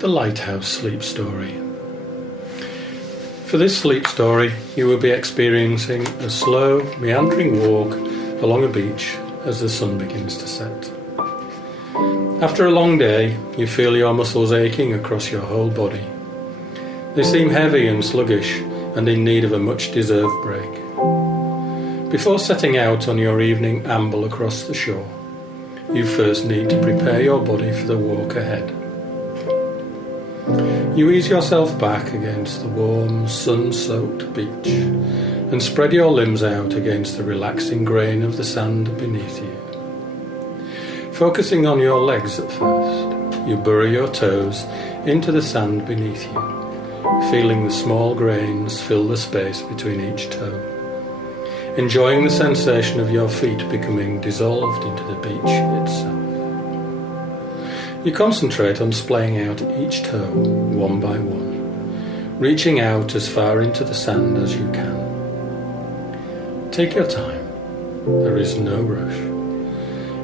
The Lighthouse Sleep Story. For this sleep story, you will be experiencing a slow, meandering walk along a beach as the sun begins to set. After a long day, you feel your muscles aching across your whole body. They seem heavy and sluggish and in need of a much-deserved break. Before setting out on your evening amble across the shore, you first need to prepare your body for the walk ahead. You ease yourself back against the warm, sun-soaked beach and spread your limbs out against the relaxing grain of the sand beneath you. Focusing on your legs at first, you bury your toes into the sand beneath you, feeling the small grains fill the space between each toe, enjoying the sensation of your feet becoming dissolved into the beach itself. You concentrate on splaying out each toe one by one, reaching out as far into the sand as you can. Take your time. There is no rush.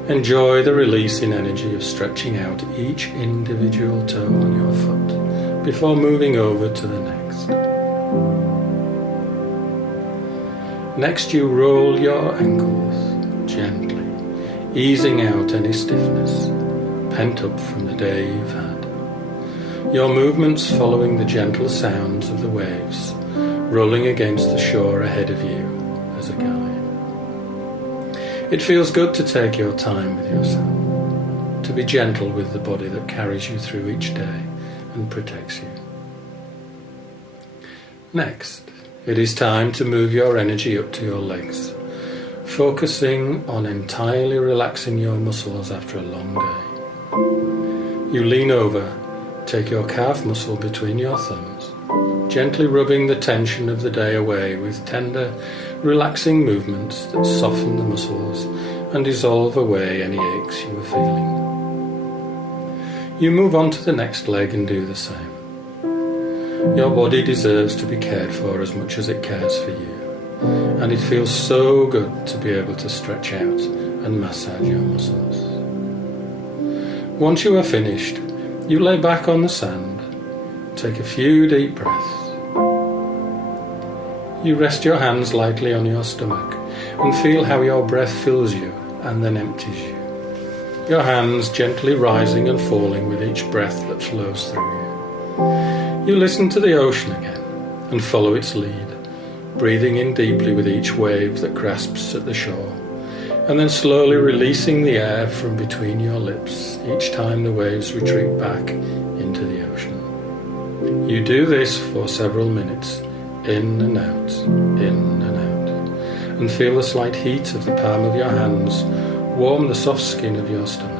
Enjoy the releasing energy of stretching out each individual toe on your foot before moving over to the next. Next, you roll your ankles gently, easing out any stiffness pent up from the day you've had. Your movements following the gentle sounds of the waves rolling against the shore ahead of you as a guide. It feels good to take your time with yourself, to be gentle with the body that carries you through each day and protects you. Next, it is time to move your energy up to your legs, focusing on entirely relaxing your muscles after a long day. You lean over, take your calf muscle between your thumbs, gently rubbing the tension of the day away with tender, relaxing movements that soften the muscles and dissolve away any aches you are feeling. You move on to the next leg and do the same. Your body deserves to be cared for as much as it cares for you, and it feels so good to be able to stretch out and massage your muscles. Once you are finished, you lay back on the sand, take a few deep breaths. You rest your hands lightly on your stomach and feel how your breath fills you and then empties you. Your hands gently rising and falling with each breath that flows through you. You listen to the ocean again and follow its lead, breathing in deeply with each wave that grasps at the shore, and then slowly releasing the air from between your lips each time the waves retreat back into the ocean. You do this for several minutes, in and out, in and out, and feel the slight heat of the palm of your hands warm the soft skin of your stomach.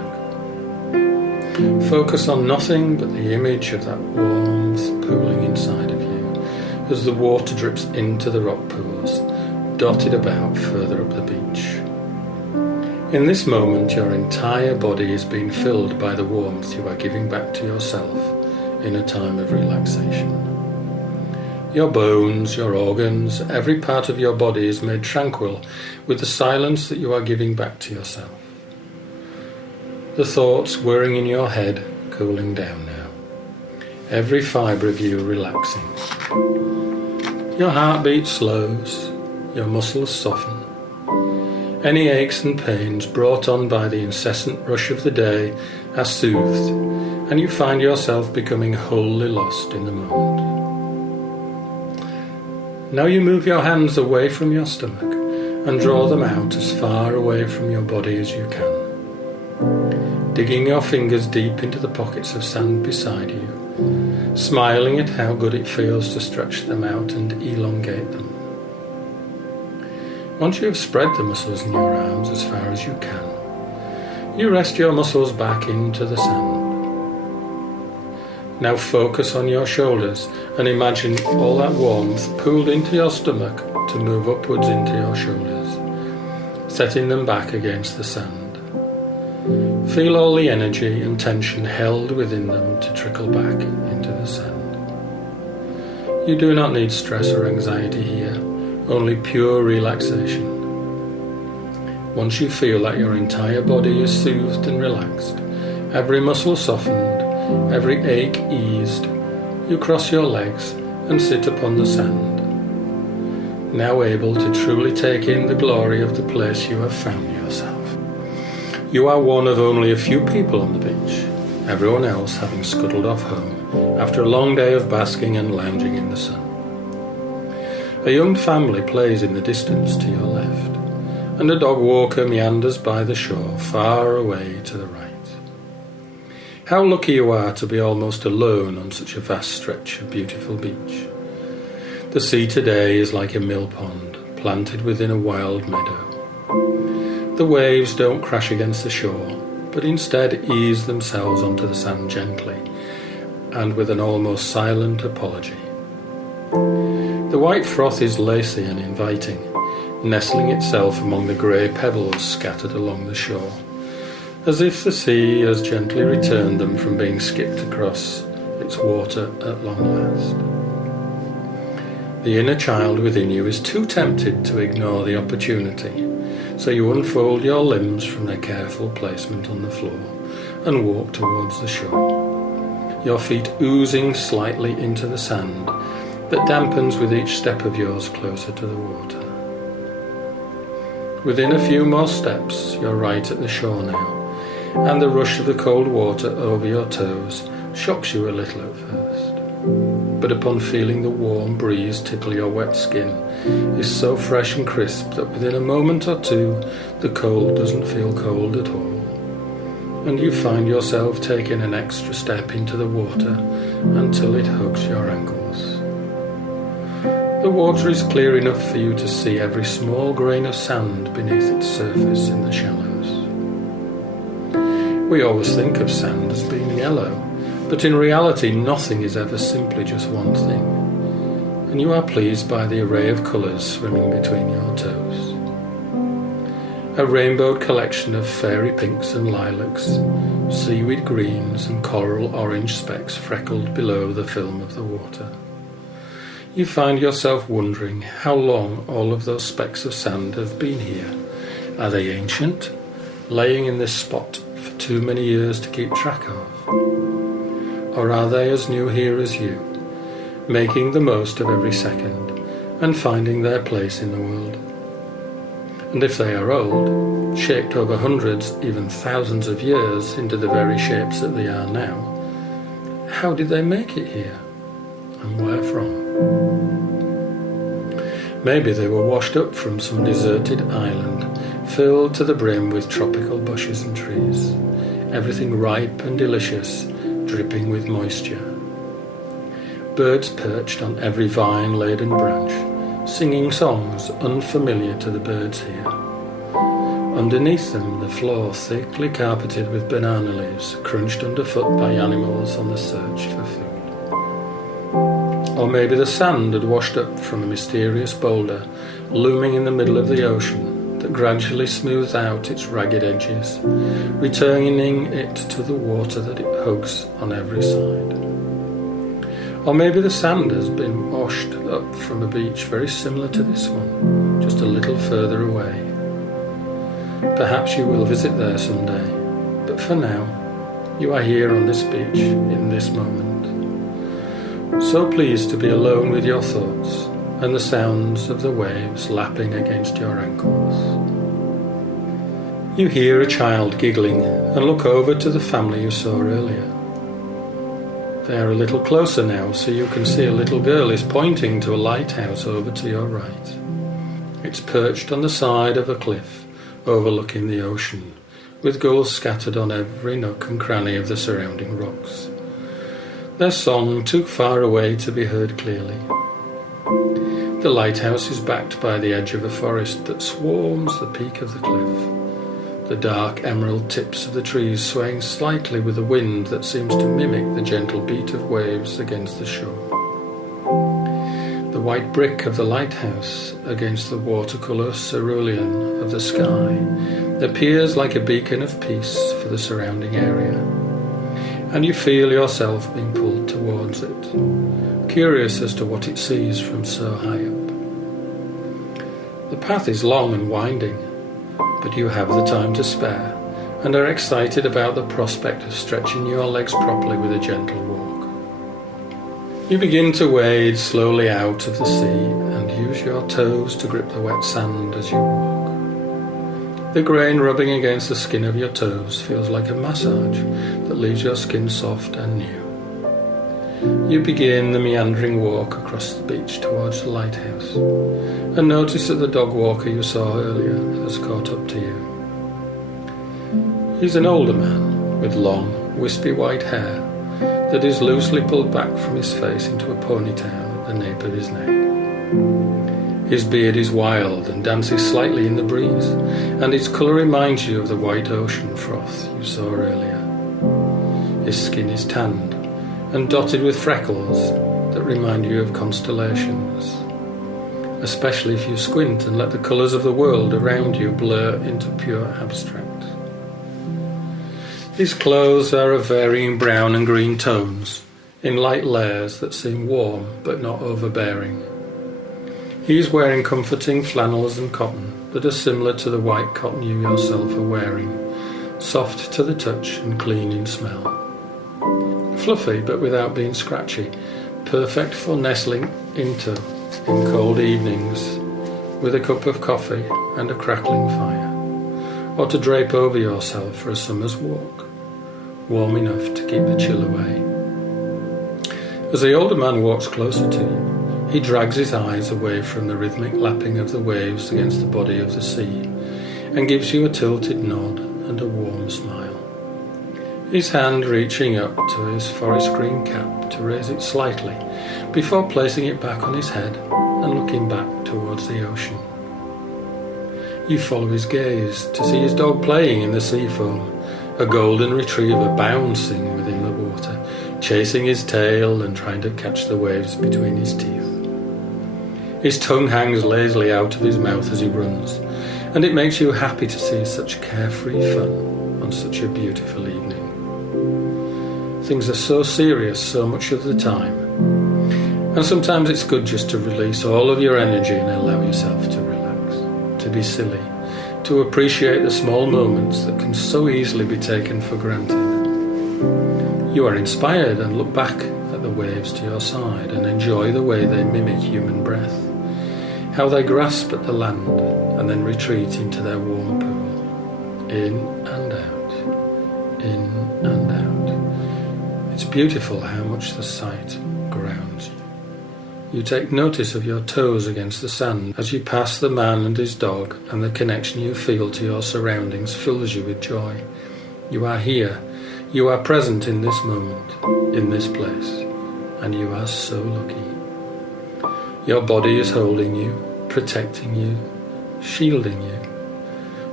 Focus on nothing but the image of that warmth pooling inside of you as the water drips into the rock pools dotted about further up the beach. In this moment, your entire body is being filled by the warmth you are giving back to yourself in a time of relaxation. Your bones, your organs, every part of your body is made tranquil with the silence that you are giving back to yourself. The thoughts whirring in your head cooling down now, every fibre of you relaxing. Your heartbeat slows, your muscles soften. Any aches and pains brought on by the incessant rush of the day are soothed, and you find yourself becoming wholly lost in the moment. Now you move your hands away from your stomach and draw them out as far away from your body as you can, digging your fingers deep into the pockets of sand beside you, smiling at how good it feels to stretch them out and elongate them. Once you have spread the muscles in your arms as far as you can, you rest your muscles back into the sand. Now focus on your shoulders and imagine all that warmth pooled into your stomach to move upwards into your shoulders, setting them back against the sand. Feel all the energy and tension held within them to trickle back into the sand. You do not need stress or anxiety here, only pure relaxation. Once you feel that your entire body is soothed and relaxed, every muscle softened, every ache eased, you cross your legs and sit upon the sand, now able to truly take in the glory of the place you have found yourself. You are one of only a few people on the beach, everyone else having scuttled off home after a long day of basking and lounging in the sun. A young family plays in the distance to your left, and a dog walker meanders by the shore far away to the right. How lucky you are to be almost alone on such a vast stretch of beautiful beach. The sea today is like a mill pond planted within a wild meadow. The waves don't crash against the shore, but instead ease themselves onto the sand gently and with an almost silent apology. The white froth is lacy and inviting, nestling itself among the grey pebbles scattered along the shore, as if the sea has gently returned them from being skipped across its water at long last. The inner child within you is too tempted to ignore the opportunity, so you unfold your limbs from their careful placement on the floor and walk towards the shore, your feet oozing slightly into the sand that dampens with each step of yours closer to the water. Within a few more steps, you're right at the shore now, and the rush of the cold water over your toes shocks you a little at first. But upon feeling the warm breeze tickle your wet skin is so fresh and crisp that within a moment or two the cold doesn't feel cold at all, and you find yourself taking an extra step into the water until it hugs your ankles. The water is clear enough for you to see every small grain of sand beneath its surface in the shallows. We always think of sand as being yellow, but in reality nothing is ever simply just one thing, and you are pleased by the array of colours swimming between your toes. A rainbowed collection of fairy pinks and lilacs, seaweed greens and coral orange specks freckled below the film of the water. You find yourself wondering how long all of those specks of sand have been here. Are they ancient, laying in this spot for too many years to keep track of? Or are they as new here as you, making the most of every second and finding their place in the world? And if they are old, shaped over hundreds, even thousands of years into the very shapes that they are now, how did they make it here? And where from? Maybe they were washed up from some deserted island, filled to the brim with tropical bushes and trees, everything ripe and delicious, dripping with moisture. Birds perched on every vine-laden branch, singing songs unfamiliar to the birds here. Underneath them, the floor thickly carpeted with banana leaves, crunched underfoot by animals on the search for food. Or maybe the sand had washed up from a mysterious boulder looming in the middle of the ocean that gradually smooths out its ragged edges, returning it to the water that it hugs on every side. Or maybe the sand has been washed up from a beach very similar to this one, just a little further away. Perhaps you will visit there someday, but for now, you are here on this beach in this moment. So pleased to be alone with your thoughts and the sounds of the waves lapping against your ankles. You hear a child giggling and look over to the family you saw earlier. They are a little closer now, so you can see a little girl is pointing to a lighthouse over to your right. It's perched on the side of a cliff overlooking the ocean, with gulls scattered on every nook and cranny of the surrounding rocks. Their song too far away to be heard clearly. The lighthouse is backed by the edge of a forest that swarms the peak of the cliff, the dark emerald tips of the trees swaying slightly with a wind that seems to mimic the gentle beat of waves against the shore. The white brick of the lighthouse against the watercolour cerulean of the sky appears like a beacon of peace for the surrounding area, and you feel yourself being pulled towards it, curious as to what it sees from so high up. The path is long and winding, but you have the time to spare, and are excited about the prospect of stretching your legs properly with a gentle walk. You begin to wade slowly out of the sea and use your toes to grip the wet sand as you walk. The grain rubbing against the skin of your toes feels like a massage that leaves your skin soft and new. You begin the meandering walk across the beach towards the lighthouse and notice that the dog walker you saw earlier has caught up to you. He's an older man with long, wispy white hair that is loosely pulled back from his face into a ponytail at the nape of his neck. His beard is wild and dances slightly in the breeze, and its colour reminds you of the white ocean froth you saw earlier. His skin is tanned and dotted with freckles that remind you of constellations, especially if you squint and let the colours of the world around you blur into pure abstract. His clothes are of varying brown and green tones, in light layers that seem warm but not overbearing. He is wearing comforting flannels and cotton that are similar to the white cotton you yourself are wearing, soft to the touch and clean in smell. Fluffy but without being scratchy, perfect for nestling into in cold evenings with a cup of coffee and a crackling fire, or to drape over yourself for a summer's walk, warm enough to keep the chill away. As the older man walks closer to you, he drags his eyes away from the rhythmic lapping of the waves against the body of the sea and gives you a tilted nod and a warm smile. His hand reaching up to his forest green cap to raise it slightly before placing it back on his head and looking back towards the ocean. You follow his gaze to see his dog playing in the sea foam, a golden retriever bouncing within the water, chasing his tail and trying to catch the waves between his teeth. His tongue hangs lazily out of his mouth as he runs, and it makes you happy to see such carefree fun on such a beautiful evening. Things are so serious so much of the time, and sometimes it's good just to release all of your energy and allow yourself to relax, to be silly, to appreciate the small moments that can so easily be taken for granted. You are inspired and look back at the waves to your side and enjoy the way they mimic human breath, how they grasp at the land and then retreat into their warm pool, in and out, in and out. It's beautiful how much the sight grounds you. You take notice of your toes against the sand as you pass the man and his dog, and the connection you feel to your surroundings fills you with joy. You are here, you are present in this moment, in this place, and you are so lucky. Your body is holding you, protecting you, shielding you.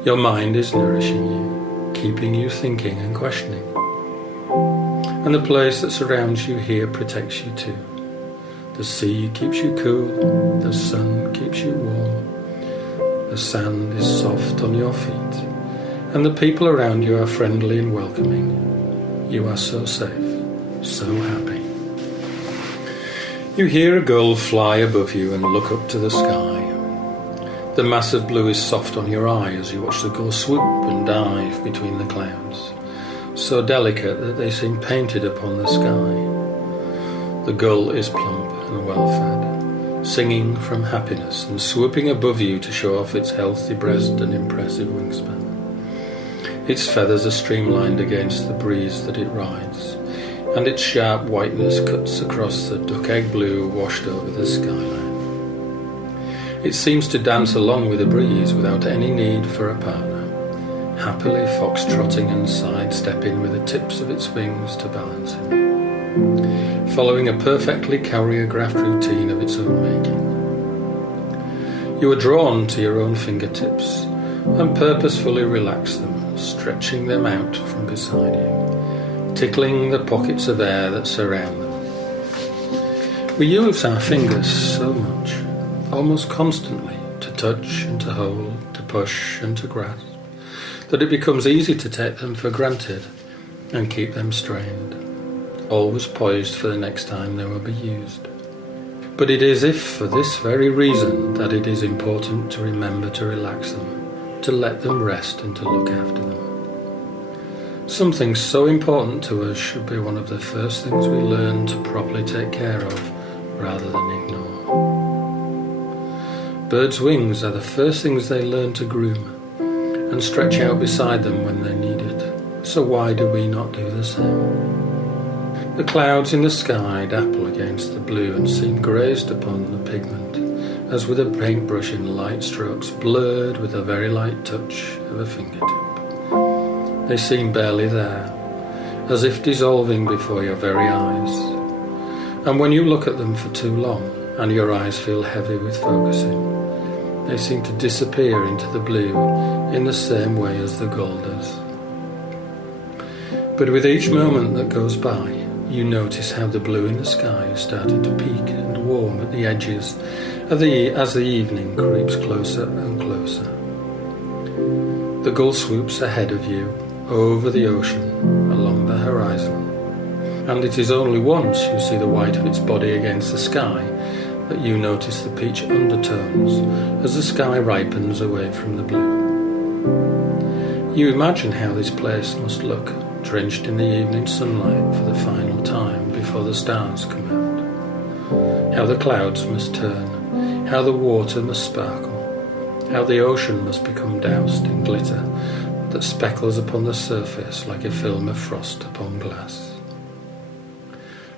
Your mind is nourishing you, keeping you thinking and questioning. And the place that surrounds you here protects you too. The sea keeps you cool, the sun keeps you warm, the sand is soft on your feet, and the people around you are friendly and welcoming. You are so safe, so happy. You hear a gull fly above you and look up to the sky. The massive blue is soft on your eye as you watch the gull swoop and dive between the clouds, so delicate that they seem painted upon the sky. The gull is plump and well-fed, singing from happiness and swooping above you to show off its healthy breast and impressive wingspan. Its feathers are streamlined against the breeze that it rides, and its sharp whiteness cuts across the duck-egg blue washed over the skyline. It seems to dance along with the breeze without any need for a partner, happily foxtrotting and sidestepping with the tips of its wings to balance him, following a perfectly choreographed routine of its own making. You are drawn to your own fingertips and purposefully relax them, stretching them out from beside you, tickling the pockets of air that surround them. We use our fingers so much, almost constantly, to touch and to hold, to push and to grasp, that it becomes easy to take them for granted and keep them strained, always poised for the next time they will be used. But it is if for this very reason that it is important to remember to relax them, to let them rest and to look after them. Something so important to us should be one of the first things we learn to properly take care of rather than ignore. Birds' wings are the first things they learn to groom and stretch out beside them when they need it. So why do we not do the same? The clouds in the sky dapple against the blue and seem grazed upon the pigment, as with a paintbrush in light strokes blurred with a very light touch of a fingertip. They seem barely there, as if dissolving before your very eyes. And when you look at them for too long, and your eyes feel heavy with focusing, they seem to disappear into the blue in the same way as the gull does. But with each moment that goes by, you notice how the blue in the sky is starting to peak and warm at the edges as the evening creeps closer and closer. The gull swoops ahead of you over the ocean along the horizon, and it is only once you see the white of its body against the sky that you notice the peach undertones as the sky ripens away from the blue. You imagine how this place must look, drenched in the evening sunlight for the final time before the stars come out. How the clouds must turn, how the water must sparkle, how the ocean must become doused in glitter that speckles upon the surface like a film of frost upon glass.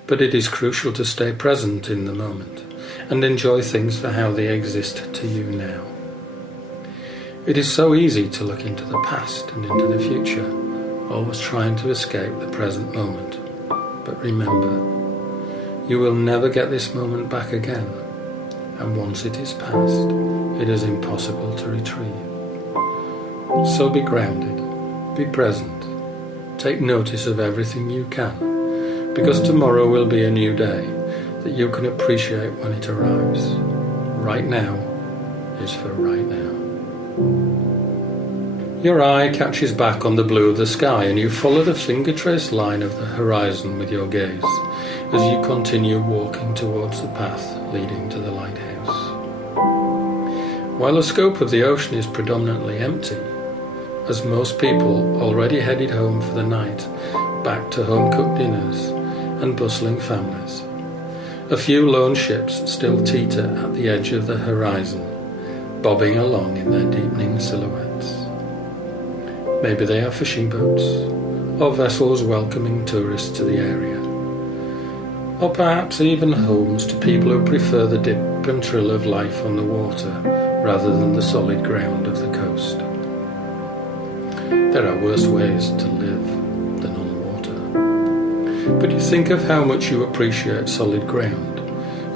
But it is crucial to stay present in the moment and enjoy things for how they exist to you now. It is so easy to look into the past and into the future, always trying to escape the present moment. But remember, you will never get this moment back again, and once it is past, it is impossible to retrieve. So be grounded, be present, take notice of everything you can, because tomorrow will be a new day that you can appreciate when it arrives. Right now is for right now. Your eye catches back on the blue of the sky and you follow the finger-traced line of the horizon with your gaze as you continue walking towards the path leading to the lighthouse. While the scope of the ocean is predominantly empty, as most people already headed home for the night, back to home-cooked dinners and bustling families, a few lone ships still teeter at the edge of the horizon, bobbing along in their deepening silhouettes. Maybe they are fishing boats, or vessels welcoming tourists to the area, or perhaps even homes to people who prefer the dip and trill of life on the water rather than the solid ground of the coast. There are worse ways to live than on water. But you think of how much you appreciate solid ground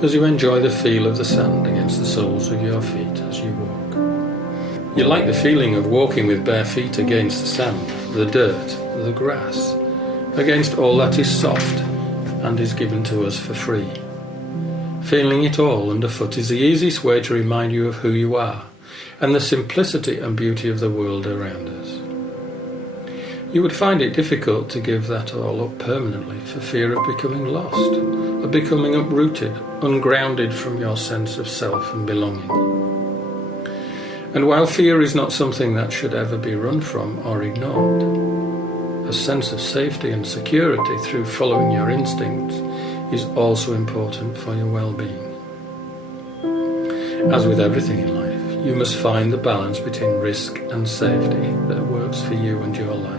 as you enjoy the feel of the sand against the soles of your feet as you walk. You like the feeling of walking with bare feet against the sand, the dirt, the grass, against all that is soft and is given to us for free. Feeling it all underfoot is the easiest way to remind you of who you are and the simplicity and beauty of the world around us. You would find it difficult to give that all up permanently for fear of becoming lost, of becoming uprooted, ungrounded from your sense of self and belonging. And while fear is not something that should ever be run from or ignored, a sense of safety and security through following your instincts is also important for your well-being. As with everything in life, you must find the balance between risk and safety that works for you and your life.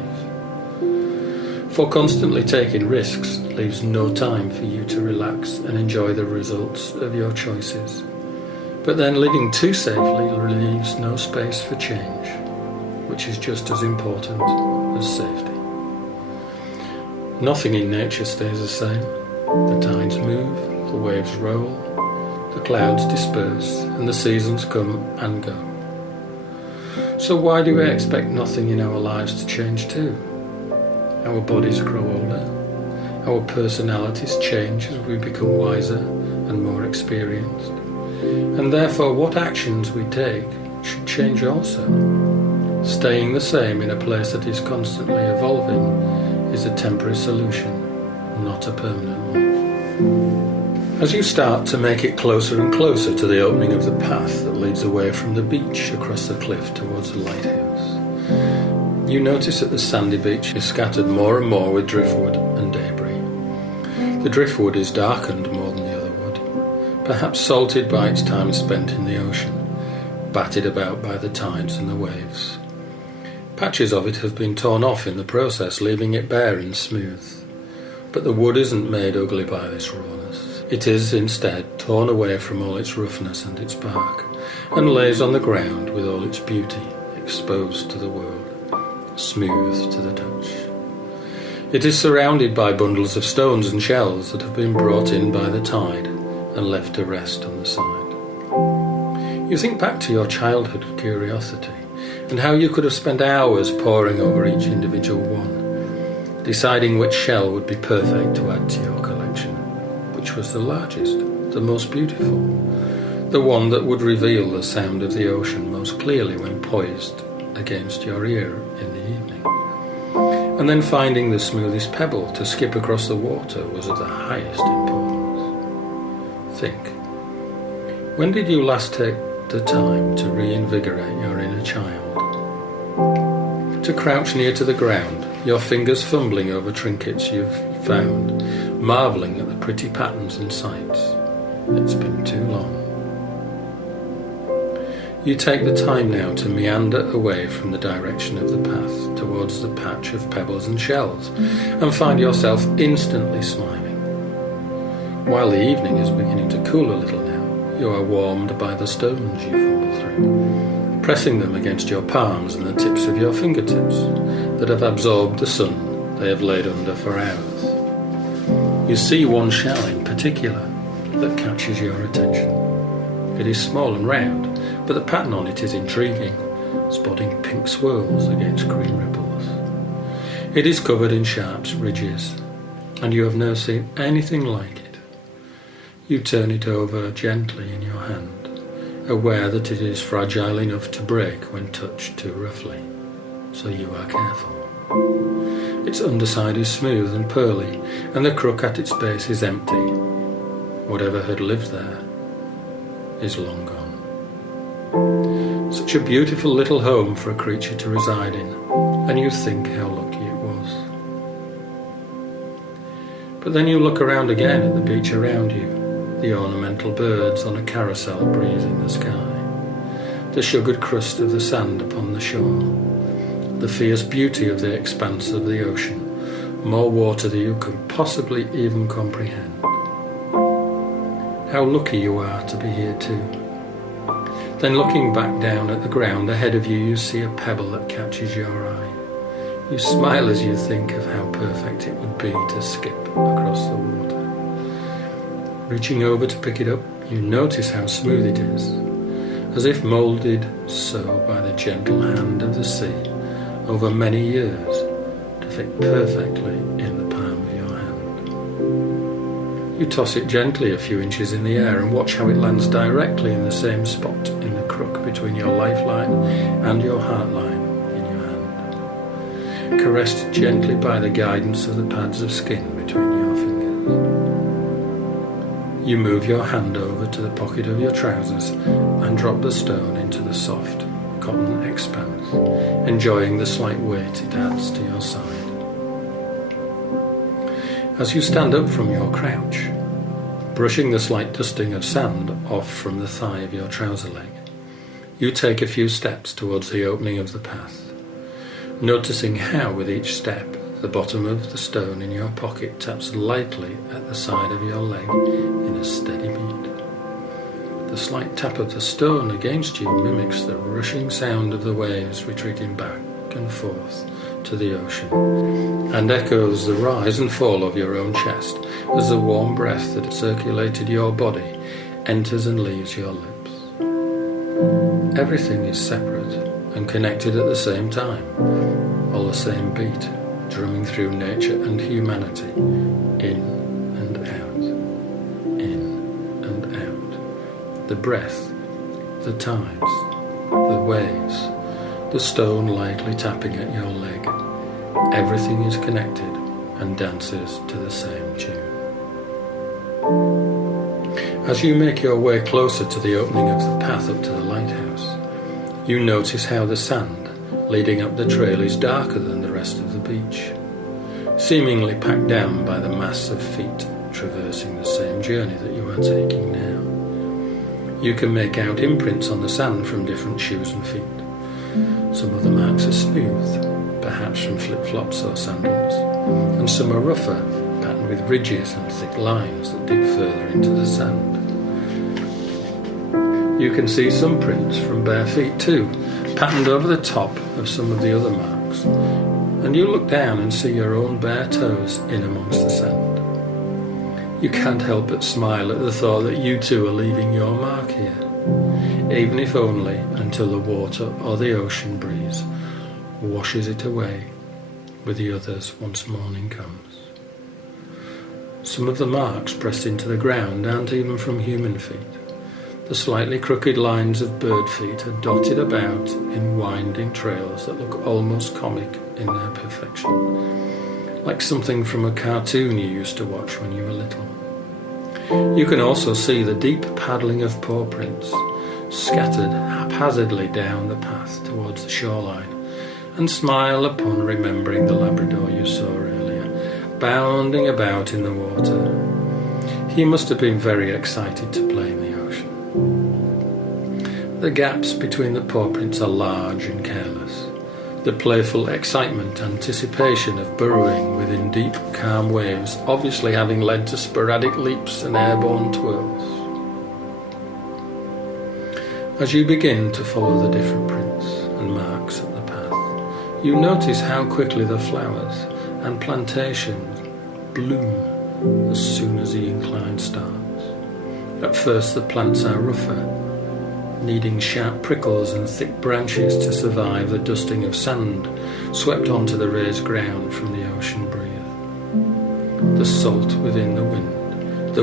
For constantly taking risks leaves no time for you to relax and enjoy the results of your choices. But then living too safely leaves no space for change, which is just as important as safety. Nothing in nature stays the same. The tides move, the waves roll, the clouds disperse, and the seasons come and go. So why do we expect nothing in our lives to change too? Our bodies grow older, our personalities change as we become wiser and more experienced, and therefore what actions we take should change also. Staying the same in a place that is constantly evolving is a temporary solution, not a permanent one. As you start to make it closer and closer to the opening of the path that leads away from the beach across the cliff towards the lighthouse, You notice that the sandy beach is scattered more and more with driftwood and debris. The driftwood is darkened more than the other wood, perhaps salted by its time spent in the ocean, battered about by the tides and the waves. Patches of it have been torn off in the process, leaving it bare and smooth. But the wood isn't made ugly by this rawness. It is, instead, torn away from all its roughness and its bark, and lays on the ground with all its beauty, exposed to the world, smooth to the touch. It is surrounded by bundles of stones and shells that have been brought in by the tide and left to rest on the side. You think back to your childhood curiosity, and how you could have spent hours poring over each individual one, deciding which shell would be perfect to add to your collection, which was the largest, the most beautiful, the one that would reveal the sound of the ocean most clearly when poised against your ear in the evening. And then finding the smoothest pebble to skip across the water was of the highest importance. Think, when did you last take the time to reinvigorate your inner child? To crouch near to the ground, your fingers fumbling over trinkets you've found, marvelling at the pretty patterns and sights. It's been too long. You take the time now to meander away from the direction of the path towards the patch of pebbles and shells, and find yourself instantly smiling. While the evening is beginning to cool a little now, you are warmed by the stones you fumble through, pressing them against your palms and the tips of your fingertips that have absorbed the sun they have laid under for hours. You see one shell in particular that catches your attention. It is small and round, but the pattern on it is intriguing, spotting pink swirls against green ripples. It is covered in sharp ridges, and you have never seen anything like it. You turn it over gently in your hand, aware that it is fragile enough to break when touched too roughly, so you are careful. Its underside is smooth and pearly, and the crook at its base is empty. Whatever had lived there is long gone. Such a beautiful little home for a creature to reside in, and you think how lucky it was. But then you look around again at the beach around you, the ornamental birds on a carousel breezing the sky, the sugared crust of the sand upon the shore, the fierce beauty of the expanse of the ocean, more water than you can possibly even comprehend. How lucky you are to be here too. Then looking back down at the ground ahead of you, you see a pebble that catches your eye. You smile as you think of how perfect it would be to skip across the water. Reaching over to pick it up, you notice how smooth it is, as if moulded so by the gentle hand of the sea over many years to fit perfectly in the palm of your hand. You toss it gently a few inches in the air and watch how it lands directly in the same spot in the crook between your lifeline and your heart line in your hand, caressed gently by the guidance of the pads of skin between your fingers. You move your hand over to the pocket of your trousers and drop the stone into the soft cotton expanse, enjoying the slight weight it adds to your side. As you stand up from your crouch, brushing the slight dusting of sand off from the thigh of your trouser leg, you take a few steps towards the opening of the path, noticing how with each step the bottom of the stone in your pocket taps lightly at the side of your leg in a steady beat. The slight tap of the stone against you mimics the rushing sound of the waves retreating back and forth to the ocean, and echoes the rise and fall of your own chest as the warm breath that circulated your body enters and leaves your lips. Everything is separate and connected at the same time, all the same beat, drumming through nature and humanity, in and out, in and out. The breath, the tides, the waves, the stone lightly tapping at your leg. Everything is connected and dances to the same tune. As you make your way closer to the opening of the path up to the lighthouse, you notice how the sand, leading up the trail is darker than the rest of the beach, seemingly packed down by the mass of feet traversing the same journey that you are taking now. You can make out imprints on the sand from different shoes and feet. Some of the marks are smooth, perhaps from flip-flops or sandals, and some are rougher, patterned with ridges and thick lines that dig further into the sand. You can see some prints from bare feet too, patterned over the top of some of the other marks, and you look down and see your own bare toes in amongst the sand. You can't help but smile at the thought that you too are leaving your mark here, even if only until the water or the ocean breeze washes it away with the others once morning comes. Some of the marks pressed into the ground aren't even from human feet. The slightly crooked lines of bird feet are dotted about in winding trails that look almost comic in their perfection, like something from a cartoon you used to watch when you were little. You can also see the deep paddling of paw prints scattered haphazardly down the path towards the shoreline, and smile upon remembering the Labrador you saw earlier, bounding about in the water. He must have been very excited to play in the ocean. The gaps between the paw prints are large and careless, the playful excitement, anticipation of burrowing within deep, calm waves obviously having led to sporadic leaps and airborne twirls. As you begin to follow the different prints and marks at the path, you notice how quickly the flowers and plantations bloom as soon as the incline starts. At first the plants are rougher, needing sharp prickles and thick branches to survive the dusting of sand swept onto the raised ground from the ocean breeze. The salt within the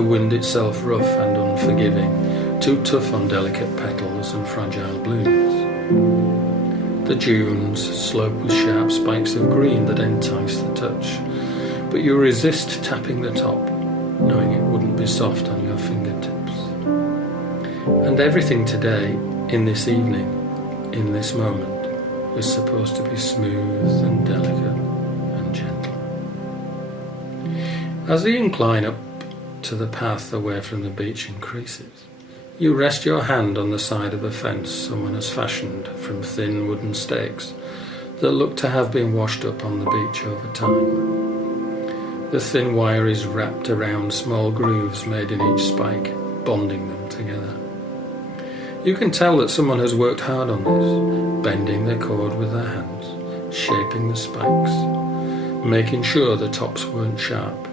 wind itself rough and unforgiving, too tough on delicate petals and fragile blooms. The dunes slope with sharp spikes of green that entice the touch, but you resist tapping the top, knowing it wouldn't be soft on your fingertips. And everything today, in this evening, in this moment, is supposed to be smooth and delicate and gentle. As the incline up to the path away from the beach increases, you rest your hand on the side of a fence someone has fashioned from thin wooden stakes that look to have been washed up on the beach over time. The thin wire is wrapped around small grooves made in each spike, bonding them together. You can tell that someone has worked hard on this, bending the cord with their hands, shaping the spikes, making sure the tops weren't sharp,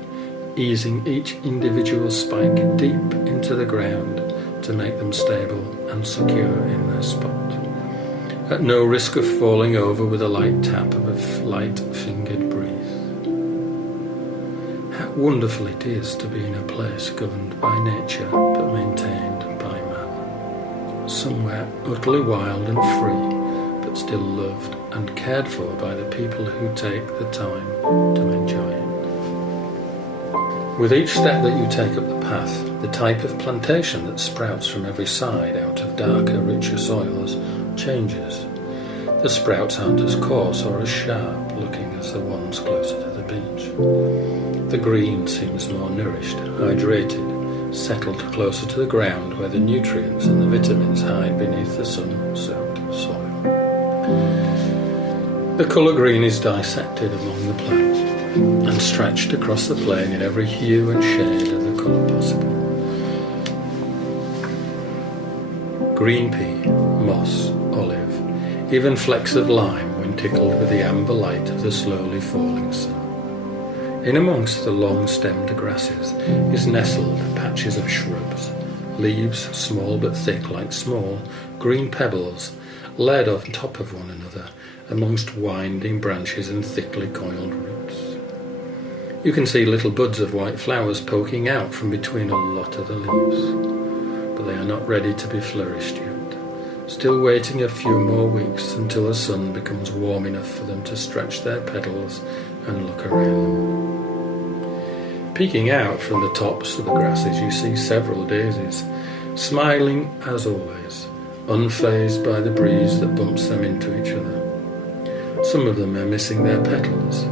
easing each individual spike deep into the ground to make them stable and secure in their spot, at no risk of falling over with a light tap of a light-fingered breeze. How wonderful it is to be in a place governed by nature but maintained by man, somewhere utterly wild and free, but still loved and cared for by the people who take the time to enjoy it. With each step that you take up the path, the type of plantation that sprouts from every side out of darker, richer soils changes. The sprouts aren't as coarse or as sharp looking as the ones closer to the beach. The green seems more nourished, hydrated, settled closer to the ground where the nutrients and the vitamins hide beneath the sun-soaked soil. The colour green is dissected among the plants and stretched across the plain in every hue and shade of the colour possible. Green pea, moss, olive, even flecks of lime when tickled with the amber light of the slowly falling sun. In amongst the long-stemmed grasses is nestled patches of shrubs, leaves small but thick like small green pebbles laid on top of one another amongst winding branches and thickly coiled roots. You can see little buds of white flowers poking out from between a lot of the leaves, but they are not ready to be flourished yet, still waiting a few more weeks until the sun becomes warm enough for them to stretch their petals and look around them. Peeking out from the tops of the grasses you see several daisies, smiling as always, unfazed by the breeze that bumps them into each other. Some of them are missing their petals,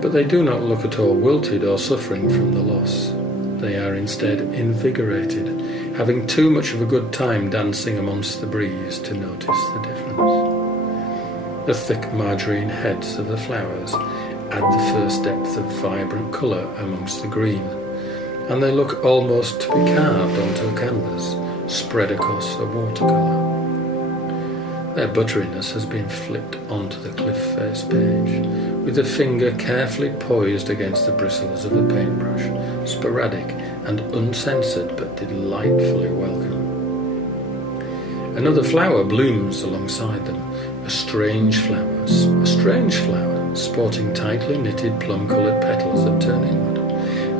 but they do not look at all wilted or suffering from the loss. They are instead invigorated, having too much of a good time dancing amongst the breeze to notice the difference. The thick margarine heads of the flowers add the first depth of vibrant colour amongst the green, and they look almost to be carved onto a canvas, spread across a watercolour. Their butteriness has been flicked onto the cliff face page, with the finger carefully poised against the bristles of a paintbrush, sporadic and uncensored but delightfully welcome. Another flower blooms alongside them, a strange flower, sporting tightly knitted plum-coloured petals that turn inward,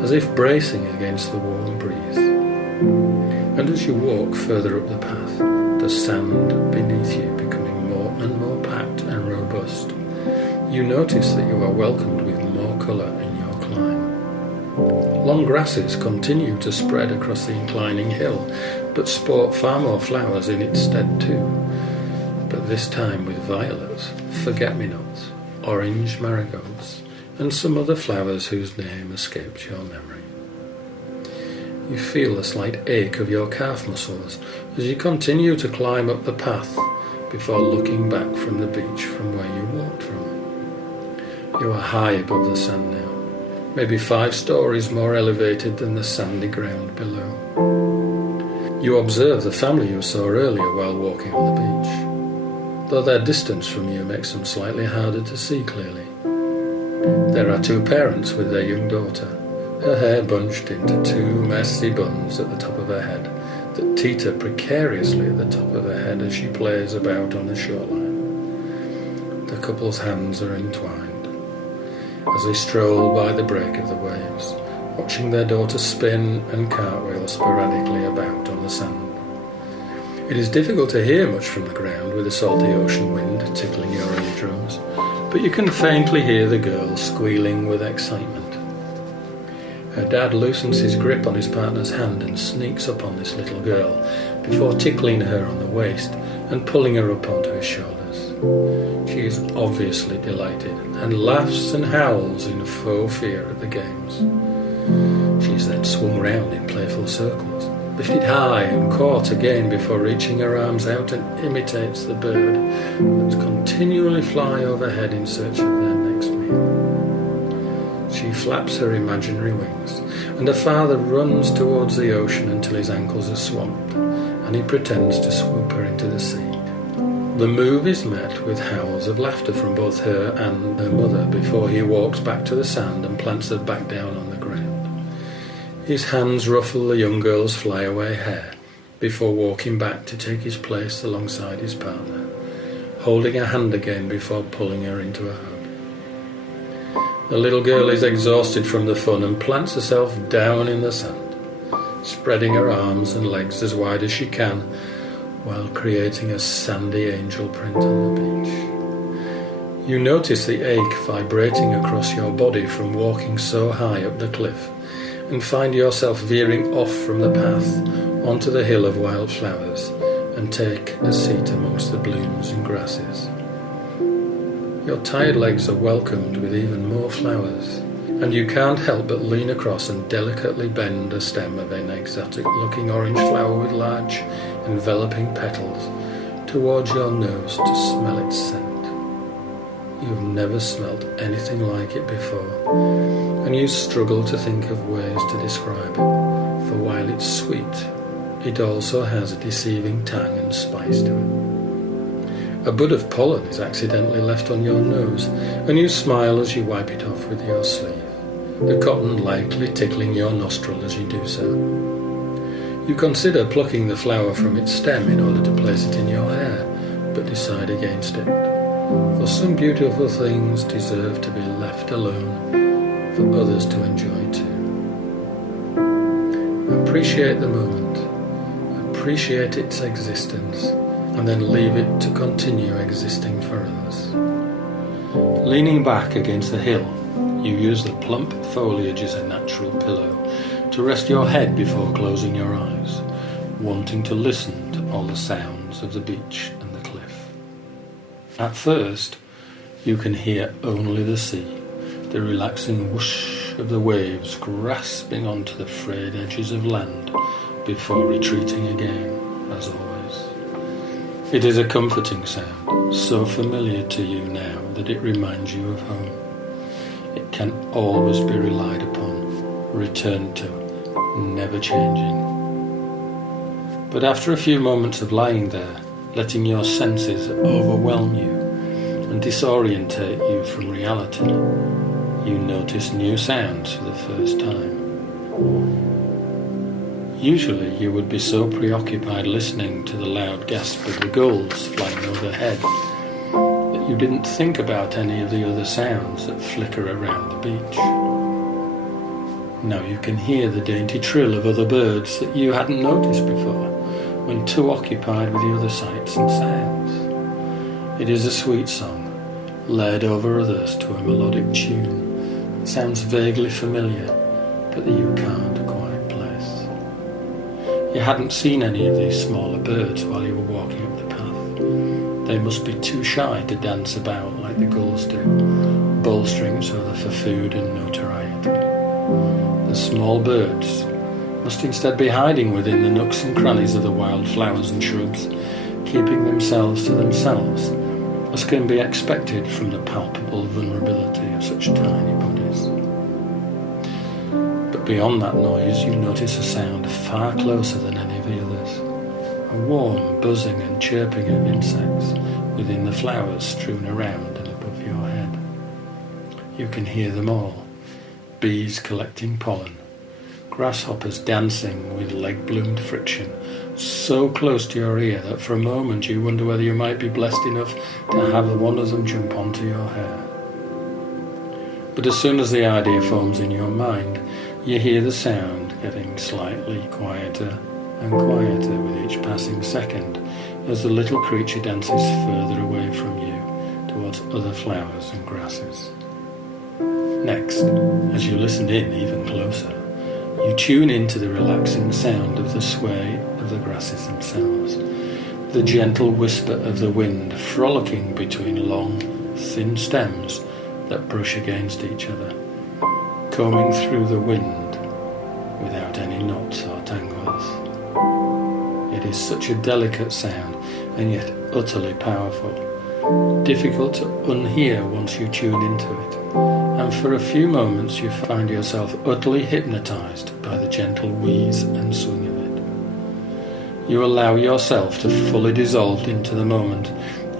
as if bracing against the warm breeze. And as you walk further up the path, the sand beneath you becoming more and more packed and robust, you notice that you are welcomed with more colour in your climb. Long grasses continue to spread across the inclining hill, but sport far more flowers in its stead too, but this time with violets, forget-me-nots, orange marigolds, and some other flowers whose name escapes your memory. You feel a slight ache of your calf muscles as you continue to climb up the path before looking back from the beach from where you walked from. You are high above the sand now, maybe 5 stories more elevated than the sandy ground below. You observe the family you saw earlier while walking on the beach, though their distance from you makes them slightly harder to see clearly. There are 2 parents with their young daughter, her hair bunched into 2 messy buns at the top of her head that teeter precariously at the top of her head as she plays about on the shoreline. The couple's hands are entwined as they stroll by the break of the waves, watching their daughter spin and cartwheel sporadically about on the sand. It is difficult to hear much from the ground with the salty ocean wind tickling your eardrums, but you can faintly hear the girl squealing with excitement. Her dad loosens his grip on his partner's hand and sneaks up on this little girl before tickling her on the waist and pulling her up onto his shoulders. She is obviously delighted and laughs and howls in faux fear at the games. She is then swung round in playful circles, lifted high and caught again before reaching her arms out and imitates the bird that continually fly overhead in search of their next meal. She flaps her imaginary wings, and her father runs towards the ocean until his ankles are swamped, and he pretends to swoop her into the sea. The move is met with howls of laughter from both her and her mother before he walks back to the sand and plants her back down on the ground. His hands ruffle the young girl's flyaway hair before walking back to take his place alongside his partner, holding her hand again before pulling her into a hug. The little girl is exhausted from the fun and plants herself down in the sand, spreading her arms and legs as wide as she can while creating a sandy angel print on the beach. You notice the ache vibrating across your body from walking so high up the cliff and find yourself veering off from the path onto the hill of wildflowers and take a seat amongst the blooms and grasses. Your tired legs are welcomed with even more flowers, and you can't help but lean across and delicately bend a stem of an exotic-looking orange flower with large, enveloping petals towards your nose to smell its scent. You've never smelt anything like it before, and you struggle to think of ways to describe it, for while it's sweet, it also has a deceiving tang and spice to it. A bud of pollen is accidentally left on your nose, and you smile as you wipe it off with your sleeve, the cotton lightly tickling your nostril as you do so. You consider plucking the flower from its stem in order to place it in your hair, but decide against it, for some beautiful things deserve to be left alone for others to enjoy too. Appreciate the moment, appreciate its existence, and then leave it to continue existing for others. Leaning back against the hill, you use the plump foliage as a natural pillow to rest your head before closing your eyes, wanting to listen to all the sounds of the beach and the cliff. At first, You can hear only the sea, the relaxing whoosh of the waves grasping onto the frayed edges of land before retreating again, as always. It is a comforting sound, so familiar to you now that it reminds you of home. It can always be relied upon, returned to, never changing. But after a few moments of lying there, letting your senses overwhelm you and disorientate you from reality, you notice new sounds for the first time. Usually you would be so preoccupied listening to the loud gasp of the gulls flying overhead that you didn't think about any of the other sounds that flicker around the beach. Now you can hear the dainty trill of other birds that you hadn't noticed before when too occupied with the other sights and sounds. It is a sweet song, laid over others to a melodic tune that sounds vaguely familiar, but that you can't quite place. You hadn't seen any of these smaller birds while you were walking up the path. They must be too shy to dance about like the gulls do, bolstering each other for food and notoriety. The small birds must instead be hiding within the nooks and crannies of the wild flowers and shrubs, keeping themselves to themselves, as can be expected from the palpable vulnerability of such tiny bodies. But beyond that noise, you notice a sound far closer than any of the others, a warm buzzing and chirping of insects within the flowers strewn around and above your head. You can hear them all: bees collecting pollen, grasshoppers dancing with leg-bloomed friction, so close to your ear that for a moment you wonder whether you might be blessed enough to have one of them jump onto your hair. But as soon as the idea forms in your mind, you hear the sound getting slightly quieter and quieter with each passing second as the little creature dances further away from you towards other flowers and grasses. Next, as you listen in even closer, you tune into the relaxing sound of the sway of the grasses themselves, the gentle whisper of the wind frolicking between long, thin stems that brush against each other, combing through the wind without any knots or tangles. It is such a delicate sound and yet utterly powerful, difficult to unhear once you tune into it. And for a few moments you find yourself utterly hypnotized by the gentle wheeze and swing of it. You allow yourself to fully dissolve into the moment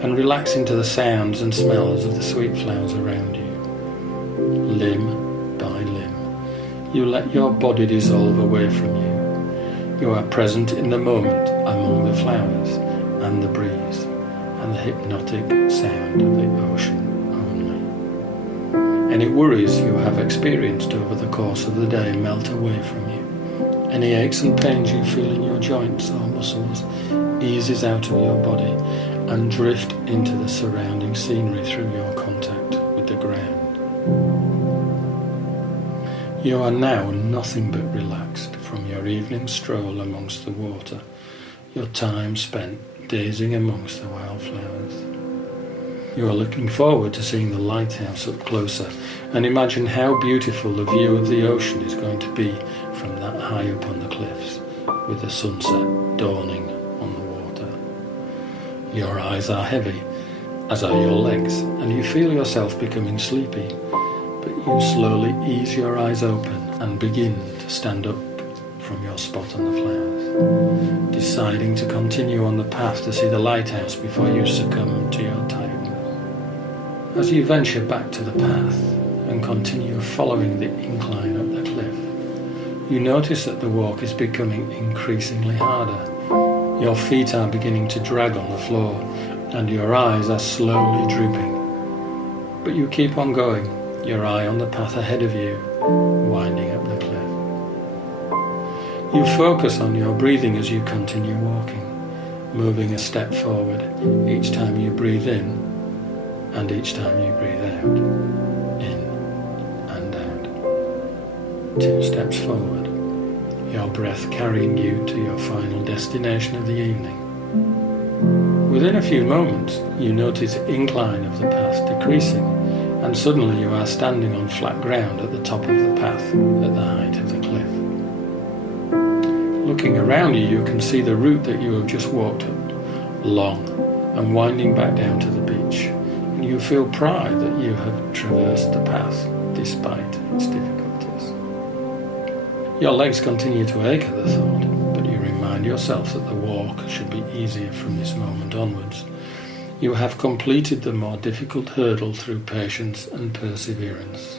and relax into the sounds and smells of the sweet flowers around you. Limb by limb, you let your body dissolve away from you. You are present in the moment among the flowers and the breeze and the hypnotic sound of the ocean. Any worries you have experienced over the course of the day melt away from you. Any aches and pains you feel in your joints or muscles eases out of your body and drift into the surrounding scenery through your contact with the ground. You are now nothing but relaxed from your evening stroll amongst the water, your time spent gazing amongst the wildflowers. You are looking forward to seeing the lighthouse up closer and imagine how beautiful the view of the ocean is going to be from that high up on the cliffs, with the sunset dawning on the water. Your eyes are heavy, as are your legs, and you feel yourself becoming sleepy, but you slowly ease your eyes open and begin to stand up from your spot on the flowers, deciding to continue on the path to see the lighthouse before you succumb to your tiredness. As you venture back to the path and continue following the incline up the cliff, you notice that the walk is becoming increasingly harder. Your feet are beginning to drag on the floor and your eyes are slowly drooping. But you keep on going, your eye on the path ahead of you, winding up the cliff. You focus on your breathing as you continue walking, moving a step forward each time you breathe in and each time you breathe out, in and out. 2 steps forward, your breath carrying you to your final destination of the evening. Within a few moments, you notice the incline of the path decreasing, and suddenly you are standing on flat ground at the top of the path at the height of the cliff. Looking around you, you can see the route that you have just walked up, long and winding back down to the beach, and you feel pride that you have traversed the path despite its difficulties. Your legs continue to ache at the thought, but you remind yourself that the walk should be easier from this moment onwards. You have completed the more difficult hurdle through patience and perseverance.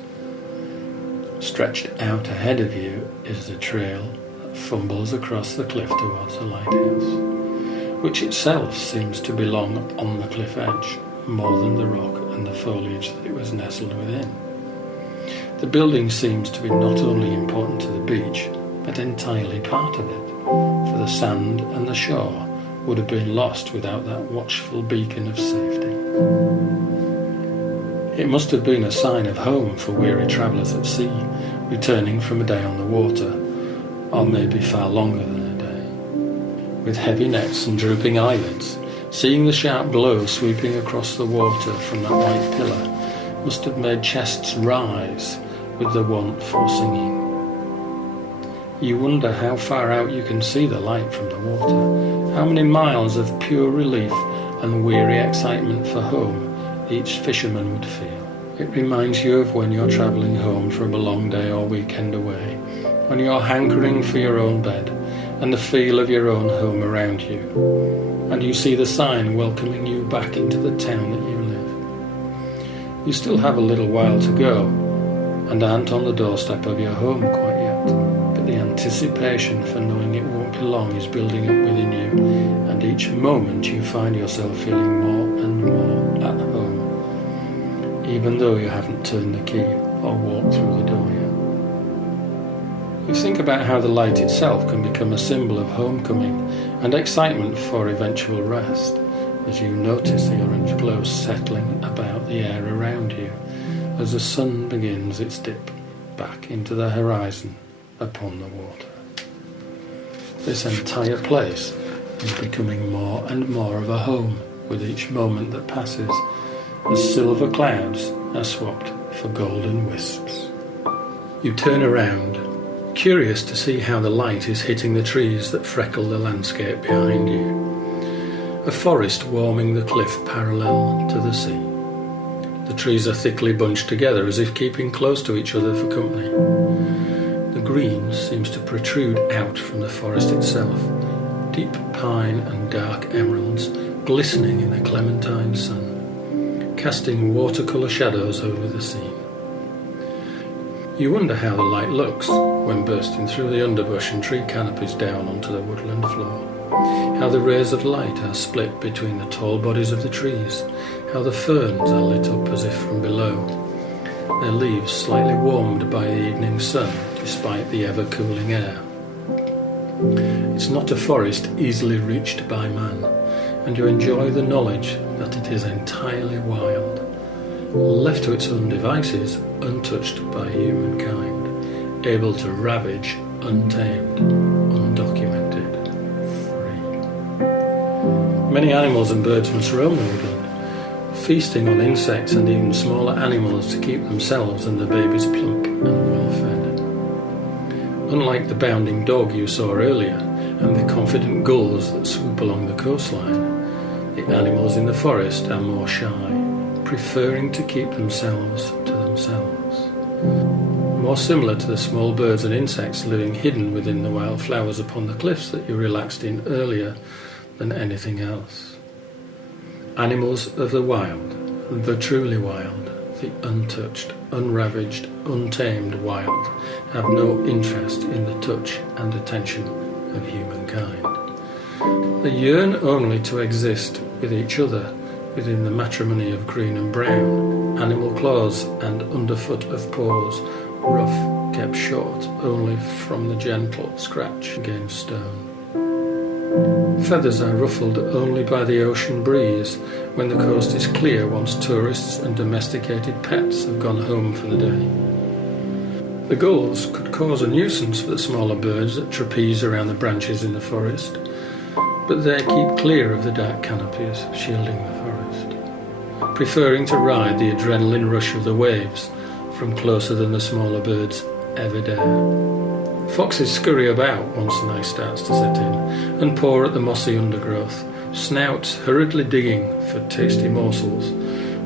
Stretched out ahead of you is the trail that fumbles across the cliff towards the lighthouse, which itself seems to belong on the cliff edge more than the rock and the foliage that it was nestled within. The building seems to be not only important to the beach, but entirely part of it, for the sand and the shore would have been lost without that watchful beacon of safety. It must have been a sign of home for weary travellers at sea, returning from a day on the water, or maybe far longer than a day. With heavy necks and drooping eyelids, seeing the sharp glow sweeping across the water from that white pillar must have made chests rise with the want for singing. You wonder how far out you can see the light from the water, how many miles of pure relief and weary excitement for home each fisherman would feel. It reminds you of when you're travelling home from a long day or weekend away, when you're hankering for your own bed and the feel of your own home around you, and you see the sign welcoming you back into the town that you live. You still have a little while to go, and aren't on the doorstep of your home quite yet, but the anticipation for knowing it won't be long is building up within you, and each moment you find yourself feeling more and more at home, even though you haven't turned the key or walked through the door yet. You think about how the light itself can become a symbol of homecoming and excitement for eventual rest, as you notice the orange glow settling about the air around you as the sun begins its dip back into the horizon upon the water. This entire place is becoming more and more of a home with each moment that passes, as silver clouds are swapped for golden wisps. You turn around, curious to see how the light is hitting the trees that freckle the landscape behind you. A forest warming the cliff parallel to the sea. The trees are thickly bunched together as if keeping close to each other for company. The green seems to protrude out from the forest itself, deep pine and dark emeralds glistening in the clementine sun, casting watercolour shadows over the scene. You wonder how the light looks when bursting through the underbush and tree canopies down onto the woodland floor, how the rays of light are split between the tall bodies of the trees, how the ferns are lit up as if from below, their leaves slightly warmed by the evening sun despite the ever-cooling air. It's not a forest easily reached by man, and you enjoy the knowledge that it is entirely wild, left to its own devices, untouched by humankind, able to ravage, untamed, undocumented, free. Many animals and birds must roam the woodland, feasting on insects and even smaller animals to keep themselves and their babies plump and well-fed. Unlike the bounding dog you saw earlier and the confident gulls that swoop along the coastline, the animals in the forest are more shy, preferring to keep themselves to themselves. More similar to the small birds and insects living hidden within the wildflowers upon the cliffs that you relaxed in earlier than anything else. Animals of the wild, the truly wild, the untouched, unravaged, untamed wild, have no interest in the touch and attention of humankind. They yearn only to exist with each other within the matrimony of green and brown, animal claws and underfoot of paws, rough, kept short only from the gentle scratch against stone. Feathers are ruffled only by the ocean breeze when the coast is clear once tourists and domesticated pets have gone home for the day. The gulls could cause a nuisance for the smaller birds that trapeze around the branches in the forest, but they keep clear of the dark canopies shielding the forest, preferring to ride the adrenaline rush of the waves from closer than the smaller birds ever dare. Foxes scurry about once night starts to set in and paw at the mossy undergrowth, snouts hurriedly digging for tasty morsels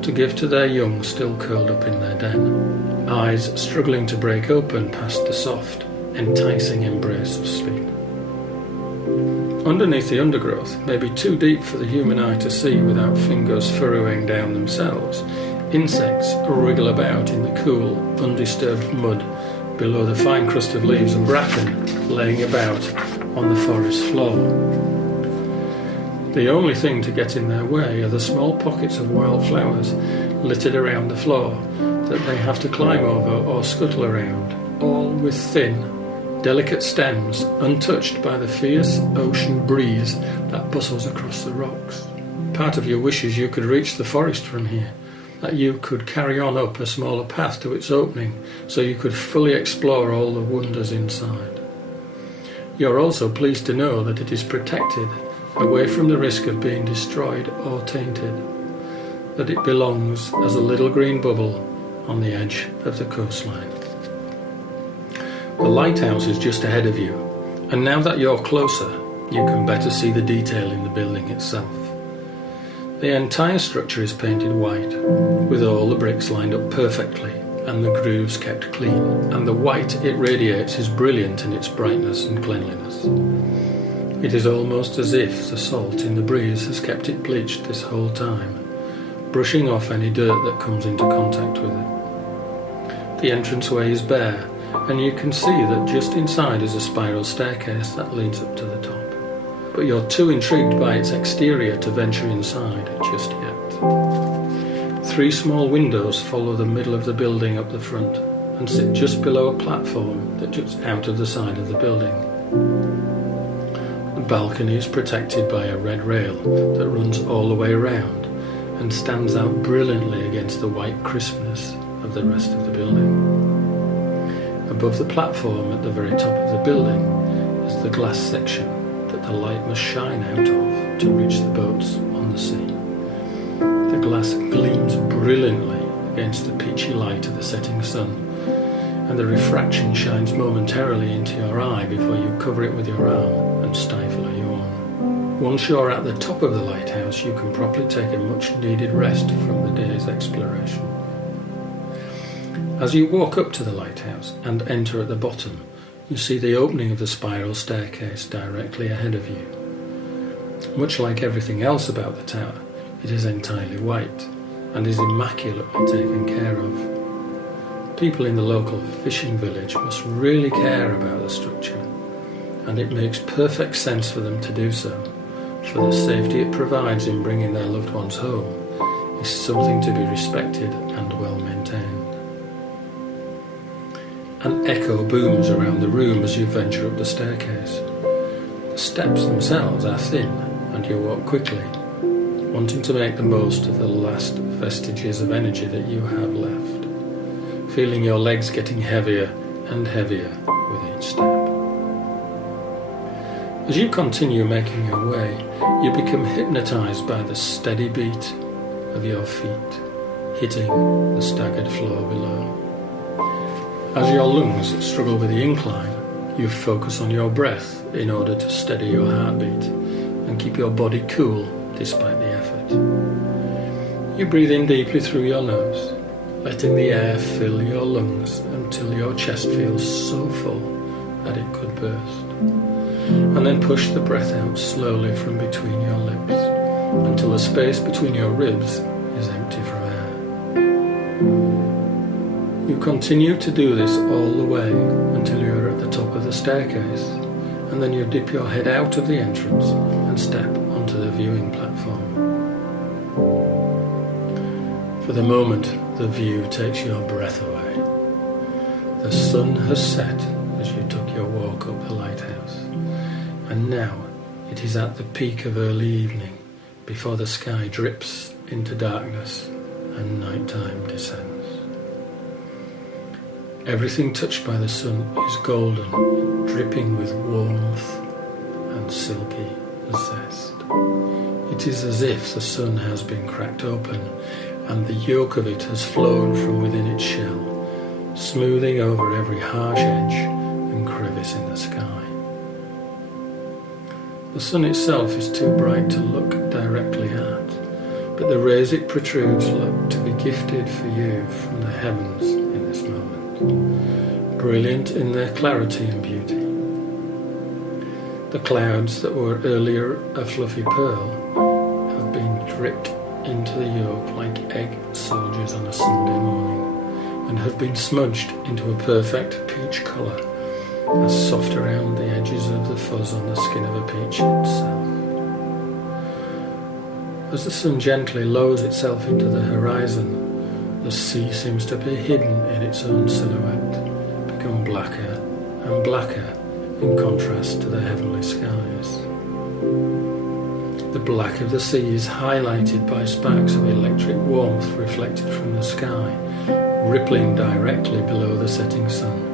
to give to their young still curled up in their den, eyes struggling to break open past the soft, enticing embrace of sleep. Underneath the undergrowth, maybe too deep for the human eye to see without fingers furrowing down themselves, insects wriggle about in the cool, undisturbed mud below the fine crust of leaves and bracken laying about on the forest floor. The only thing to get in their way are the small pockets of wild flowers littered around the floor that they have to climb over or scuttle around, all with thin, delicate stems untouched by the fierce ocean breeze that bustles across the rocks. Part of your wish is you could reach the forest from here, that you could carry on up a smaller path to its opening so you could fully explore all the wonders inside. You're also pleased to know that it is protected, away from the risk of being destroyed or tainted, that it belongs as a little green bubble on the edge of the coastline. The lighthouse is just ahead of you, and now that you're closer, you can better see the detail in the building itself. The entire structure is painted white, with all the bricks lined up perfectly and the grooves kept clean, and the white it radiates is brilliant in its brightness and cleanliness. It is almost as if the salt in the breeze has kept it bleached this whole time, brushing off any dirt that comes into contact with it. The entranceway is bare, and you can see that just inside is a spiral staircase that leads up to the top. But you're too intrigued by its exterior to venture inside just yet. 3 small windows follow the middle of the building up the front and sit just below a platform that juts out of the side of the building. The balcony is protected by a red rail that runs all the way around and stands out brilliantly against the white crispness of the rest of the building. Above the platform at the very top of the building is the glass section that the light must shine out of to reach the boats on the sea. The glass gleams brilliantly against the peachy light of the setting sun, and the refraction shines momentarily into your eye before you cover it with your arm and stifle a yawn. Once you're at the top of the lighthouse, you can properly take a much-needed rest from the day's exploration. As you walk up to the lighthouse and enter at the bottom, you see the opening of the spiral staircase directly ahead of you. Much like everything else about the tower, it is entirely white and is immaculately taken care of. People in the local fishing village must really care about the structure, and it makes perfect sense for them to do so, for the safety it provides in bringing their loved ones home is something to be respected and well maintained. An echo booms around the room as you venture up the staircase. The steps themselves are thin, and you walk quickly, wanting to make the most of the last vestiges of energy that you have left, feeling your legs getting heavier and heavier with each step. As you continue making your way, you become hypnotized by the steady beat of your feet hitting the staggered floor below. As your lungs struggle with the incline, you focus on your breath in order to steady your heartbeat and keep your body cool despite the effort. You breathe in deeply through your nose, letting the air fill your lungs until your chest feels so full that it could burst. And then push the breath out slowly from between your lips until the space between your ribs is empty from air. You continue to do this all the way until you're at the top of the staircase, and then you dip your head out of the entrance and step onto the viewing platform. For the moment, the view takes your breath away. The sun has set as you took your walk up the lighthouse, and now it is at the peak of early evening before the sky drips into darkness and nighttime descends. Everything touched by the sun is golden, dripping with warmth and silky a zest. It is as if the sun has been cracked open and the yolk of it has flown from within its shell, smoothing over every harsh edge and crevice in the sky. The sun itself is too bright to look directly at, but the rays it protrudes look to be gifted for you from the heavens in this moment, brilliant in their clarity and beauty. The clouds that were earlier a fluffy pearl have been dripped into the yolk like egg soldiers on a Sunday morning, and have been smudged into a perfect peach colour, as soft around the edges of the fuzz on the skin of a peach itself. As the sun gently lowers itself into the horizon, the sea seems to be hidden in its own silhouette, become blacker and blacker in contrast to the heavenly skies. The black of the sea is highlighted by sparks of electric warmth reflected from the sky, rippling directly below the setting sun,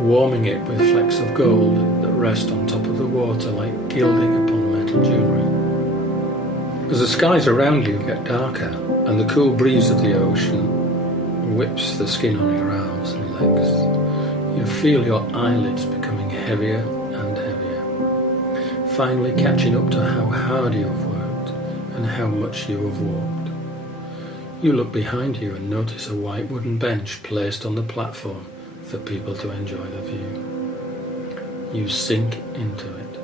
warming it with flecks of gold that rest on top of the water like gilding upon metal jewellery. As the skies around you get darker and the cool breeze of the ocean whips the skin on your arms and legs, you feel your eyelids becoming heavier and heavier, finally catching up to how hard you have worked and how much you have walked. You look behind you and notice a white wooden bench placed on the platform for people to enjoy the view. You sink into it,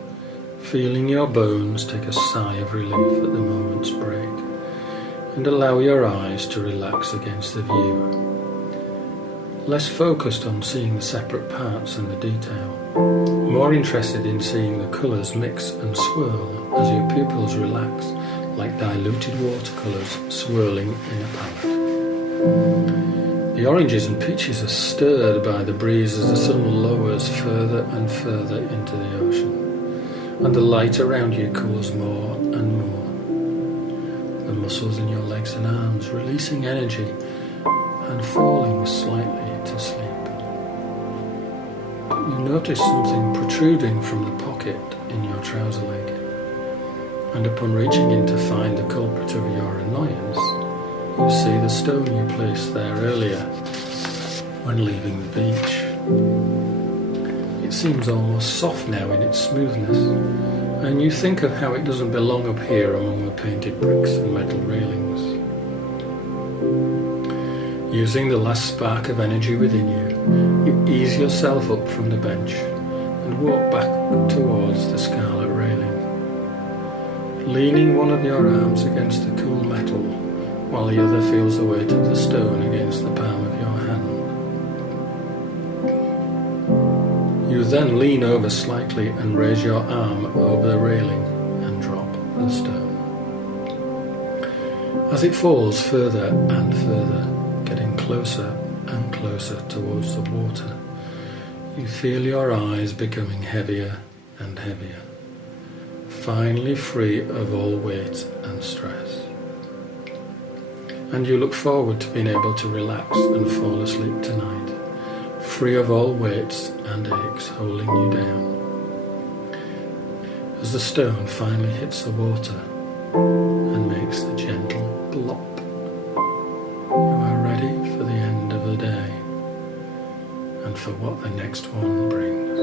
feeling your bones take a sigh of relief at the moment's break, and allow your eyes to relax against the view, less focused on seeing the separate parts and the detail, more interested in seeing the colours mix and swirl as your pupils relax like diluted watercolours swirling in a palette. The oranges and peaches are stirred by the breeze as the sun lowers further and further into the ocean, and the light around you cools more and more. The muscles in your legs and arms releasing energy and falling slightly to sleep. But you notice something protruding from the pocket in your trouser leg, and upon reaching in to find the culprit of your annoyance, you see the stone you placed there earlier when leaving the beach. It seems almost soft now in its smoothness, and you think of how it doesn't belong up here among the painted bricks and metal railings. Using the last spark of energy within you, you ease yourself up from the bench and walk back towards the scarlet railing, leaning one of your arms against the cool metal while the other feels the weight of the stone against the palm of your hand. You then lean over slightly and raise your arm over the railing and drop the stone. As it falls further and further, getting closer and closer towards the water, you feel your eyes becoming heavier and heavier, finally free of all weight and stress. And you look forward to being able to relax and fall asleep tonight, free of all weights and aches holding you down. As the stone finally hits the water and makes the gentle plop, you are ready for the end of the day and for what the next one brings.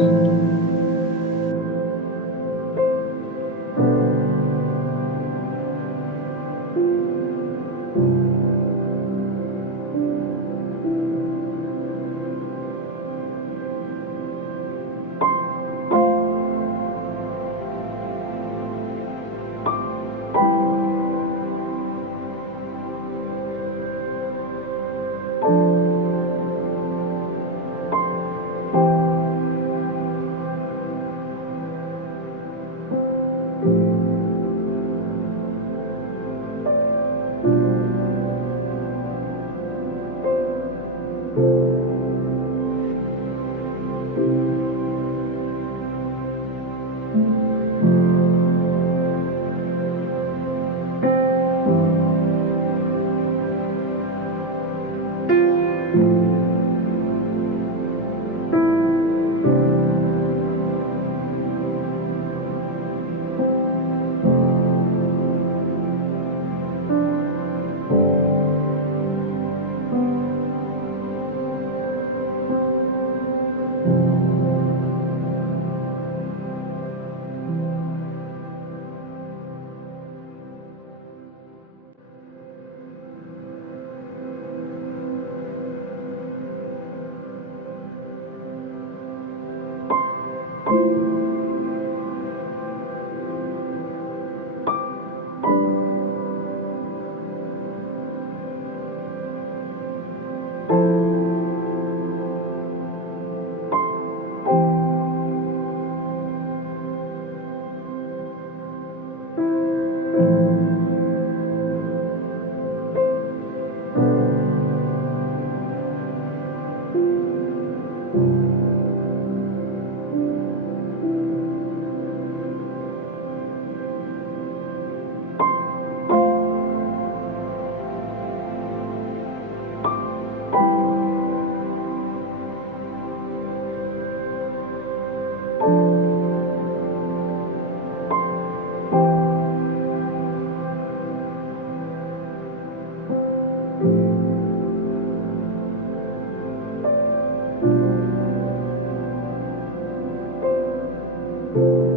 you.